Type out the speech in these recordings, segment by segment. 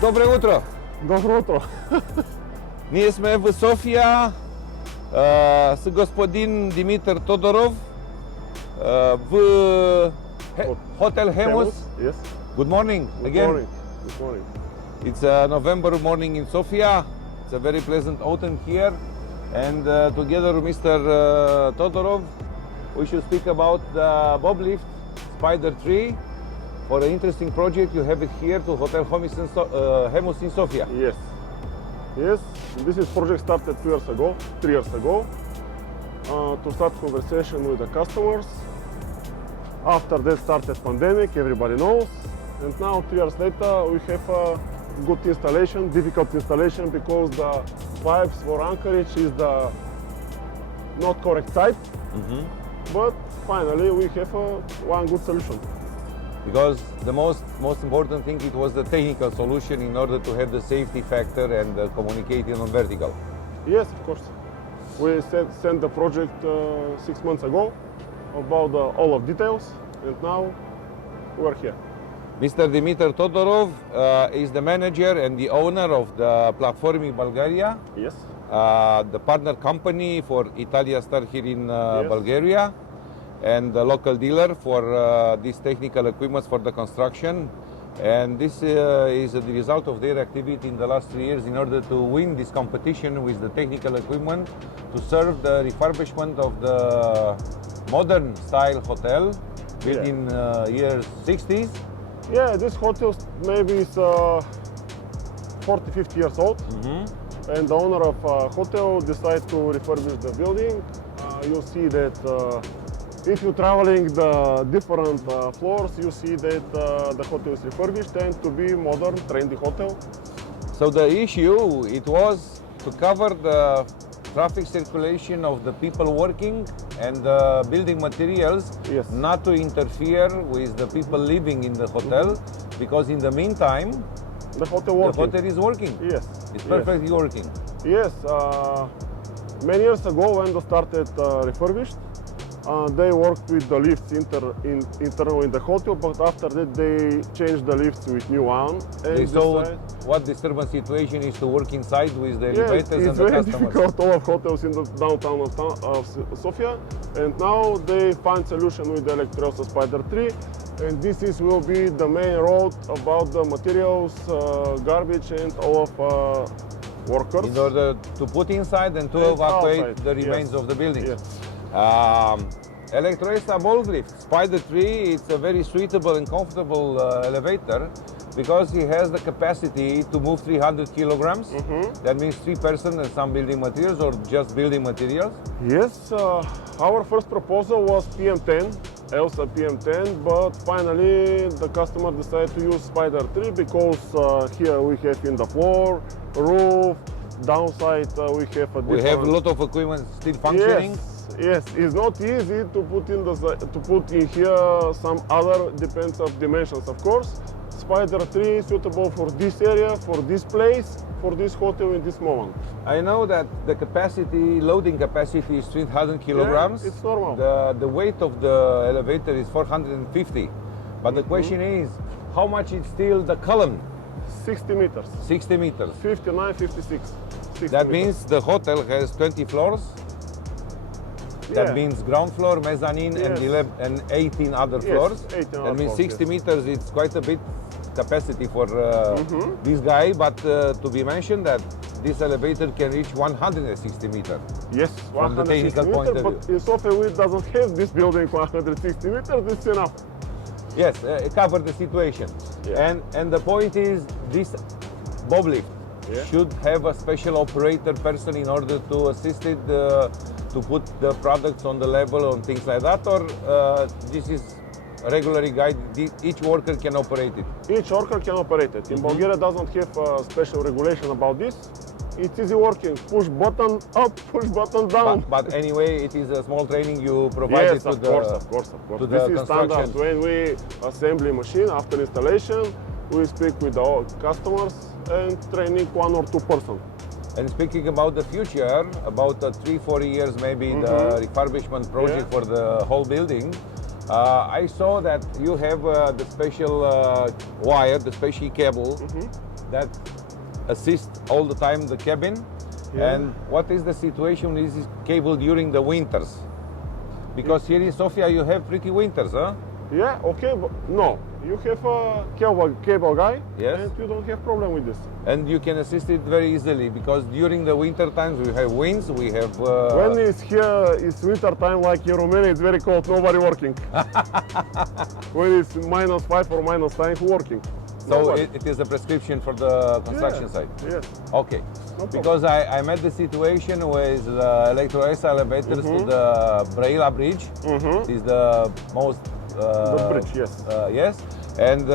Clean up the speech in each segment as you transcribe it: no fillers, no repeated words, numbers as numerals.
Доброе утро! Доброе утро! Ние сме в София с господин Димитър Тодоров в Hotel Hemus. Yes. Good morning Good again. morning. Good morning. It's a November morning in Sofia. It's a very pleasant autumn here. And together with Mr. Todorov, we should speak about the Bob Lift Spider Tree for an interesting project. You have it here to Hotel Hemus in Sofia. Yes. Yes. This is project started 3 years ago, to start conversation with the customers. After that started pandemic, everybody knows. And now 3 years later, we have a good installation, difficult installation because the pipes for anchorage is the not correct type. But finally we have one good solution. Because the most important thing, it was the technical solution in order to have the safety factor and communicating on vertical. Yes, of course. We sent the project 6 months ago about all of details, and now we're here. Mr. Dimitar Todorov is the manager and the owner of the Platformi Bulgaria, Yes. the partner company for Italia Star here in Bulgaria, and the local dealer for these technical equipment for the construction. And this is the result of their activity in the last 3 years in order to win this competition with the technical equipment to serve the refurbishment of the modern style hotel built in years 60s. Yeah, this hotel maybe is 40, 50 years old. And the owner of hotel decided to refurbish the building. You'll see that if you're traveling the different floors, you see that the hotel is refurbished and to be modern, trendy hotel. So the issue, it was to cover the traffic circulation of the people working and the building materials, Yes. not to interfere with the people living in the hotel, because in the meantime, The hotel the working. hotel is working. Yes. It's perfectly working. Yes. Many years ago when they started refurbished, they worked with the lifts internal in the hotel, but after that they changed the lifts with new one. And They saw what disturbance situation is to work inside with the elevators and it's the very customers. difficult, all of hotels in the downtown of Sofia, and now they find solution with the ELSA Spider Tree, and this will be the main road about the materials, garbage, and all of workers. In order to put inside and to And evacuate outside, the remains yes. of the building. Yes. ELSA Bob Lift Spider Tree, it's a very suitable and comfortable elevator because it has the capacity to move 300 kilograms. That means 3 persons and some building materials, or just building materials. Yes, our first proposal was PM10, ELSA PM10, but finally the customer decided to use Spider 3 because here we have in the floor, roof, downside we have a different... We have a lot of equipment still functioning. Yes, it's not easy to put in here some other, depends of dimensions, of course. Spider 3 is suitable for this area, for this place, for this hotel in this moment. I know that the capacity, loading capacity is 300 kilograms. Yeah, it's normal. The weight of the elevator is 450. But the question is, how much is still the column? 60 meters. 60 meters. 59, 56. 60 That meters. means the hotel has 20 floors. That means ground floor, mezzanine, and 18 other floors. 18 That other means floors, 60 meters, it's quite a bit capacity for this guy, but to be mentioned that this elevator can reach 160 meters. Yes, From the 160 technical meters, point of but in Sofia we doesn't have this building 160 meters, it's enough. Yes, cover the situation. Yeah. And the point is, this Bob Lift should have a special operator person in order to assist it to put the products on the level and things like that, or this is a regular guide, each worker can operate it? Each worker can operate it. In Bulgaria doesn't have a special regulation about this. It's easy working, push button up, push button down. But anyway, it is a small training you provided Yes, to of the course. to This the is construction. standard. When we assemble machine after installation, we speak with our customers and training 1 or 2 persons. And speaking about the future, about 3-4 years maybe, the refurbishment project for the whole building, I saw that you have the special wire, the special cable that assist all the time the cabin. Yeah. And what is the situation with this cable during the winters? Because here in Sofia you have pretty winters, huh? Yeah, okay, but no. You have a cable guy, Yes. and you don't have problem with this. And you can assist it very easily because during the winter times we have winds, we have... When it's here, it's winter time, like in Romania, it's very cold, nobody working. When it's -5 or -10, who working? So Nobody. it is a prescription for the construction Yes, site? Yes. Okay. No problem. Because I met the situation with the electro-ice elevators to the Brăila Bridge. It is the most... The bridge, yes. Yes. And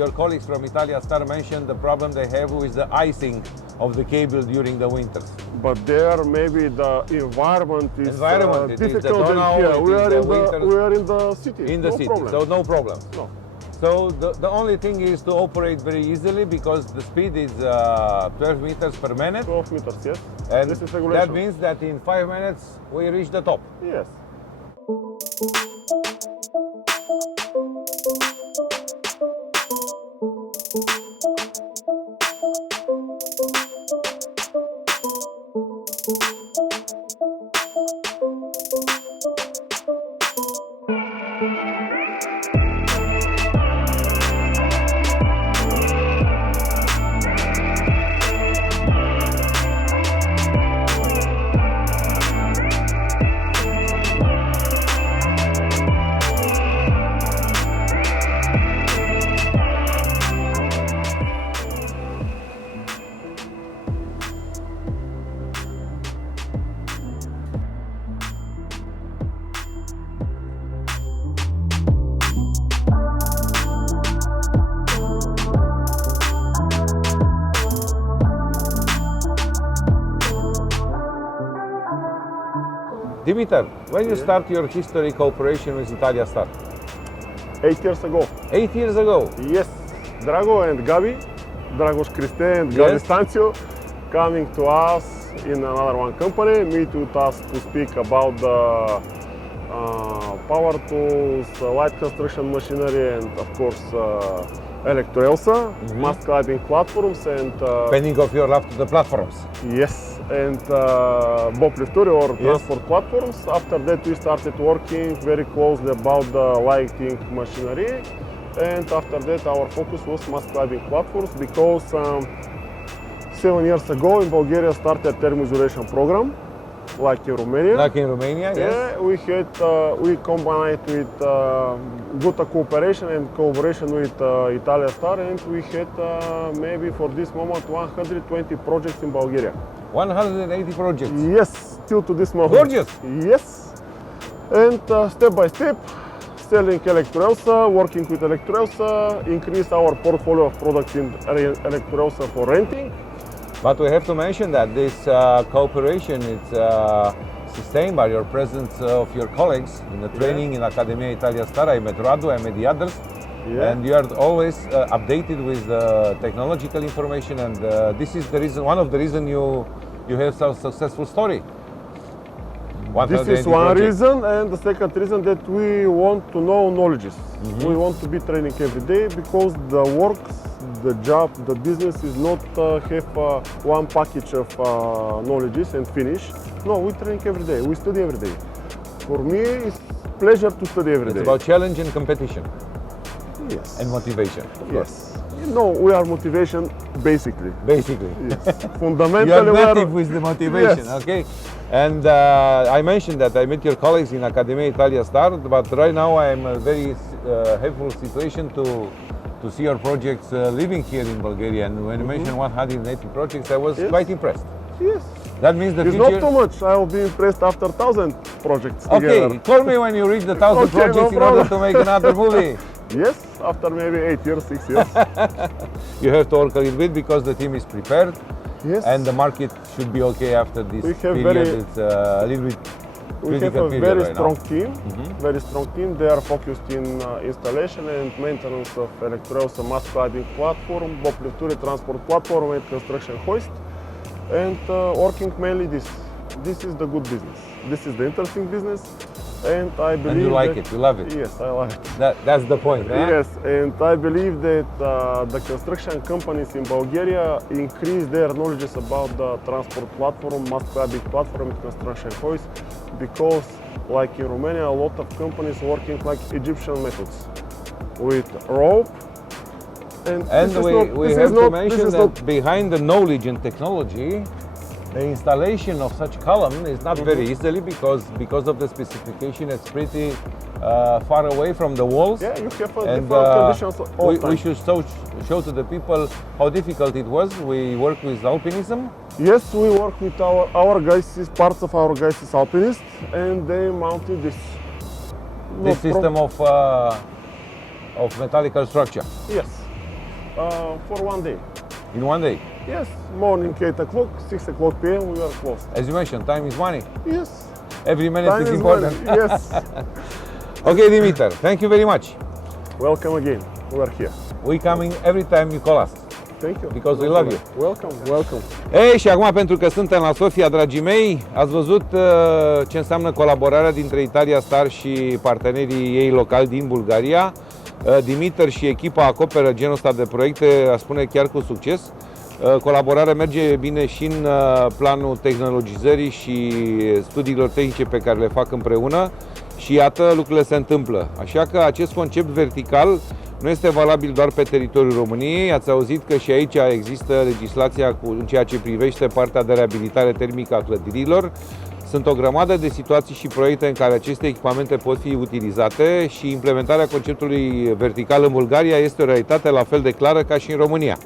your colleagues from Italia Star mentioned the problem they have with the icing of the cable during the winters. But there, maybe the environment is It is the difficult than Donau, here. it We is are the in winters. we are in the city. In the no city, problem. so no problem. No. So the only thing is to operate very easily because the speed is 12 meters per minute. 12 meters, yes. And This is regulation. that means that in 5 minutes we reach the top. Yes. Dimitar, when you start your history cooperation with Italia Star? 8 years ago. 8 years ago. Yes. Drago and Gabi, Dragoș Criste and Gabi Yes. Stanțiu, coming to us in another one company, meet with us to speak about the power tools, light construction machinery, and of course Electro-ELSA, mass climbing platforms, and Pending of your love to the platforms. yes, and Bob Liftului or transport platforms. After that, we started working very closely about the lighting machinery, and after that, our focus was mass climbing platforms because 7 years ago in Bulgaria started thermoisolation program, like in Romania. Like in Romania, yes. Yeah, we combined it with good cooperation and collaboration with Italia Star, and we had maybe for this moment 120 projects in Bulgaria. 180 projects. Yes, still to this moment. Gorgeous. Yes, and step by step, selling Electro-ELSA, working with Electro-ELSA, increase our portfolio of products in Electro-ELSA for renting. But we have to mention that this cooperation is sustained by your presence of your colleagues in the training in Academia Italia Star. I met Radu, I met the others. Yeah. And you are always updated with technological information, and this is the reason, one of the reason you have such successful story. This is one reason, and the second reason that we want to know knowledges. We want to be training every day because the work, the job, the business is not have one package of knowledges and finish. No, we train every day. We study every day. For me, it's pleasure to study every day. It's about challenge and competition. Yes. And motivation. Yes. No, we are motivation basically. Basically. Yes. Fundamentally, You are we are native with the motivation, Yes. okay? And I mentioned that I met your colleagues in Academia Italia Star, but right now I am in a very helpful situation to see your projects living here in Bulgaria. And when you mentioned 180 projects, I was quite impressed. Yes. That means the It's future... not too much. I will be impressed after 1,000 projects Okay, together. call me when you reach the 1,000 Okay, projects no in order problem. to make another movie. Yes, after maybe 8 years, 6 years. You have to work a little bit because the team is prepared. Yes. And the market should be okay after this We have period. very- It's a little bit We have critical a period very right strong now. team. Very strong team. They are focused in installation and maintenance of Electro-ELSA mass climbing platform, Bob Liftului transport platform, and construction hoist, and working mainly this. This is the good business. This is the interesting business. And I believe And you like it, you love it. Yes, I like it. That's the point, huh? Yes, and I believe that the construction companies in Bulgaria increase their knowledge about the transport platform, must be a big platform in construction hoist, because like in Romania, a lot of companies working like Egyptian methods with rope. And we have to mention that behind the knowledge and technology, the installation of such column is not very easily because of the specification. It's pretty far away from the walls. Yeah, you have different conditions all time. We should show to the people how difficult it was. We work with alpinism. Yes, we work with our guys. Parts of our guys is alpinists, and they mounted this system of metallical structure. Yes, for one day. In one day. Yes, morning 8 o'clock, 6 o'clock p.m. we are closed. As you mentioned, time is money. Yes. Every minute Time is is important. money. Yes. Okay, Dimitar, thank you very much. Welcome again. We are here. We coming every time you call us. Thank you. Because we love you. Welcome, welcome. Ei, și acum, pentru că suntem la Sofia, dragii mei, ați văzut ce înseamnă colaborarea dintre Italia Star și partenerii ei locali din Bulgaria. Dimitar și echipa acoperă genul ăsta de proiecte, aș spune chiar cu succes. Colaborarea merge bine și în planul tehnologizării și studiilor tehnice pe care le fac împreună și iată, lucrurile se întâmplă. Așa că acest concept vertical nu este valabil doar pe teritoriul României. Ați auzit că și aici există legislația în ceea ce privește partea de reabilitare termică a clădirilor. Sunt o grămadă de situații și proiecte în care aceste echipamente pot fi utilizate și implementarea conceptului vertical în Bulgaria este o realitate la fel de clară ca și în România.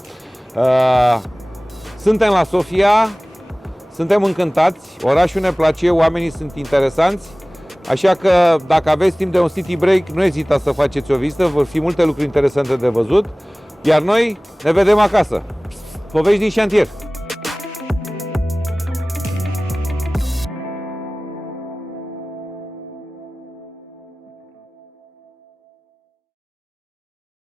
Suntem la Sofia, suntem încântați, orașul ne place, oamenii sunt interesanți, așa că dacă aveți timp de un city break, nu ezitați să faceți o vizită, vor fi multe lucruri interesante de văzut, iar noi ne vedem acasă. Povești din șantier!